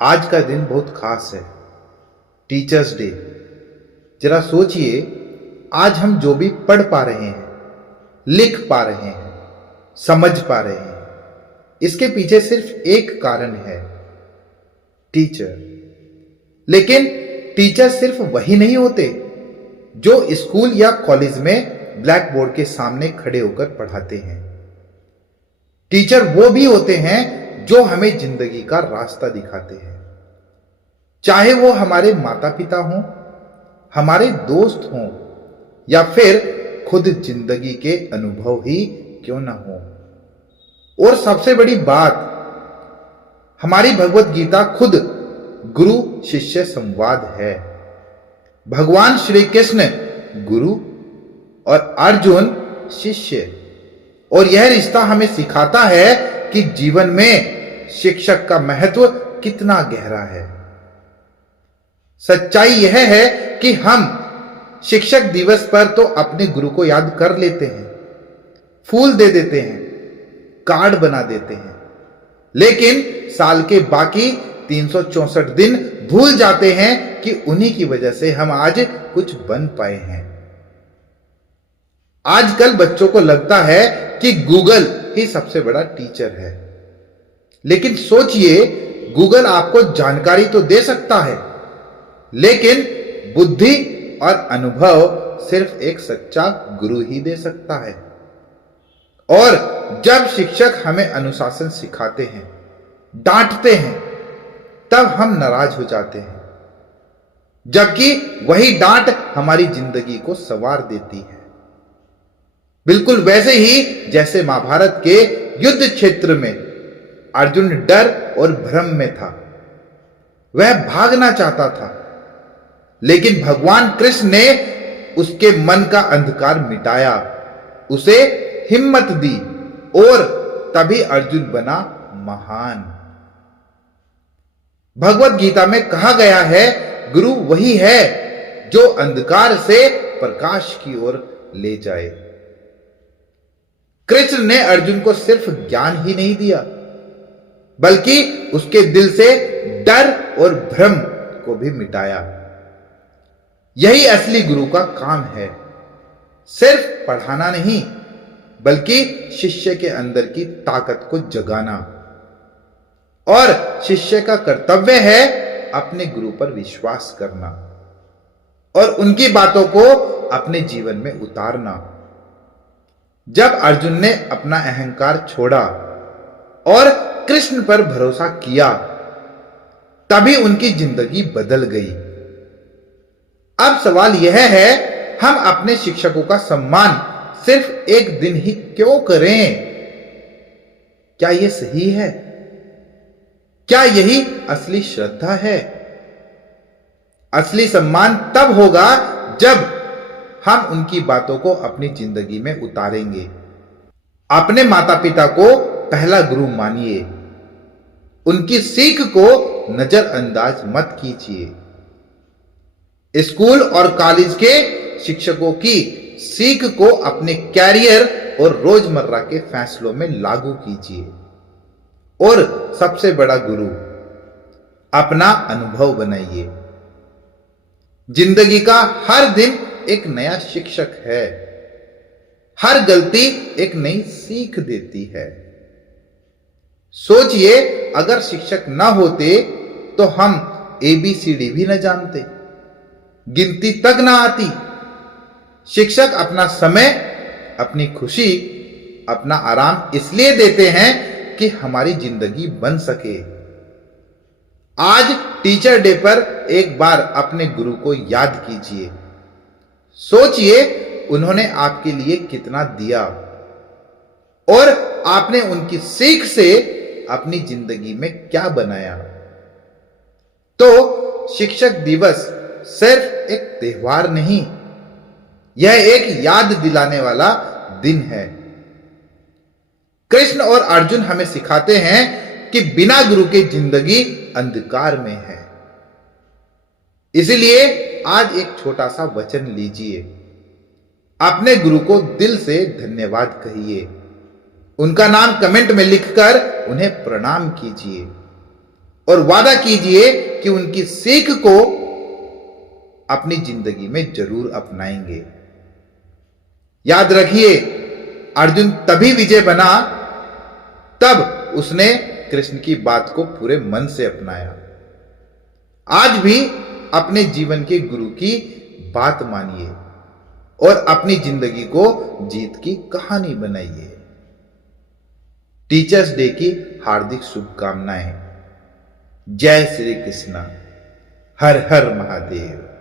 आज का दिन बहुत खास है, टीचर्स डे। जरा सोचिए, आज हम जो भी पढ़ पा रहे हैं, लिख पा रहे हैं, समझ पा रहे हैं, इसके पीछे सिर्फ एक कारण है, टीचर। लेकिन टीचर सिर्फ वही नहीं होते जो स्कूल या कॉलेज में ब्लैक बोर्ड के सामने खड़े होकर पढ़ाते हैं। टीचर वो भी होते हैं जो हमें जिंदगी का रास्ता दिखाते हैं, चाहे वो हमारे माता पिता हों, हमारे दोस्त हों, या फिर खुद जिंदगी के अनुभव ही क्यों ना हो। और सबसे बड़ी बात, हमारी भगवत गीता खुद गुरु शिष्य संवाद है। भगवान श्री कृष्ण गुरु और अर्जुन शिष्य, और यह रिश्ता हमें सिखाता है कि जीवन में शिक्षक का महत्व कितना गहरा है। सच्चाई यह है कि हम शिक्षक दिवस पर तो अपने गुरु को याद कर लेते हैं, फूल दे देते हैं, कार्ड बना देते हैं, लेकिन साल के बाकी 364 दिन भूल जाते हैं कि उन्हीं की वजह से हम आज कुछ बन पाए हैं। आजकल बच्चों को लगता है कि गूगल ही सबसे बड़ा टीचर है, लेकिन सोचिए, गूगल आपको जानकारी तो दे सकता है, लेकिन बुद्धि और अनुभव सिर्फ एक सच्चा गुरु ही दे सकता है। और जब शिक्षक हमें अनुशासन सिखाते हैं, डांटते हैं, तब हम नाराज हो जाते हैं, जबकि वही डांट हमारी जिंदगी को संवार देती है। बिल्कुल वैसे ही जैसे महाभारत के युद्ध क्षेत्र में अर्जुन डर और भ्रम में था, वह भागना चाहता था, लेकिन भगवान कृष्ण ने उसके मन का अंधकार मिटाया, उसे हिम्मत दी, और तभी अर्जुन बना महान। भगवत गीता में कहा गया है, गुरु वही है जो अंधकार से प्रकाश की ओर ले जाए। कृष्ण ने अर्जुन को सिर्फ ज्ञान ही नहीं दिया, बल्कि उसके दिल से डर और भ्रम को भी मिटाया। यही असली गुरु का काम है, सिर्फ पढ़ाना नहीं, बल्कि शिष्य के अंदर की ताकत को जगाना। और शिष्य का कर्तव्य है अपने गुरु पर विश्वास करना और उनकी बातों को अपने जीवन में उतारना। जब अर्जुन ने अपना अहंकार छोड़ा और कृष्ण पर भरोसा किया, तभी उनकी जिंदगी बदल गई। अब सवाल यह है, हम अपने शिक्षकों का सम्मान सिर्फ एक दिन ही क्यों करें? क्या यह सही है? क्या यही असली श्रद्धा है? असली सम्मान तब होगा जब हम उनकी बातों को अपनी जिंदगी में उतारेंगे। अपने माता पिता को पहला गुरु मानिए, उनकी सीख को नजरअंदाज मत कीजिए। स्कूल और कॉलेज के शिक्षकों की सीख को अपने कैरियर और रोजमर्रा के फैसलों में लागू कीजिए। और सबसे बड़ा गुरु अपना अनुभव बनाइए। जिंदगी का हर दिन एक नया शिक्षक है, हर गलती एक नई सीख देती है। सोचिए, अगर शिक्षक ना होते तो हम ABCD भी न जानते, गिनती तक ना आती। शिक्षक अपना समय, अपनी खुशी, अपना आराम इसलिए देते हैं कि हमारी जिंदगी बन सके। आज टीचर डे पर एक बार अपने गुरु को याद कीजिए। सोचिए, उन्होंने आपके लिए कितना दिया और आपने उनकी सीख से अपनी जिंदगी में क्या बनाया। तो शिक्षक दिवस सिर्फ एक त्योहार नहीं, यह एक याद दिलाने वाला दिन है। कृष्ण और अर्जुन हमें सिखाते हैं कि बिना गुरु के जिंदगी अंधकार में है। इसलिए आज एक छोटा सा वचन लीजिए, अपने गुरु को दिल से धन्यवाद कहिए, उनका नाम कमेंट में लिखकर उन्हें प्रणाम कीजिए और वादा कीजिए कि उनकी सीख को अपनी जिंदगी में जरूर अपनाएंगे। याद रखिए, अर्जुन तभी विजय बना तब उसने कृष्ण की बात को पूरे मन से अपनाया। आज भी अपने जीवन के गुरु की बात मानिए और अपनी जिंदगी को जीत की कहानी बनाइए। टीचर्स डे की हार्दिक शुभकामनाएं। जय श्री कृष्ण। हर हर महादेव।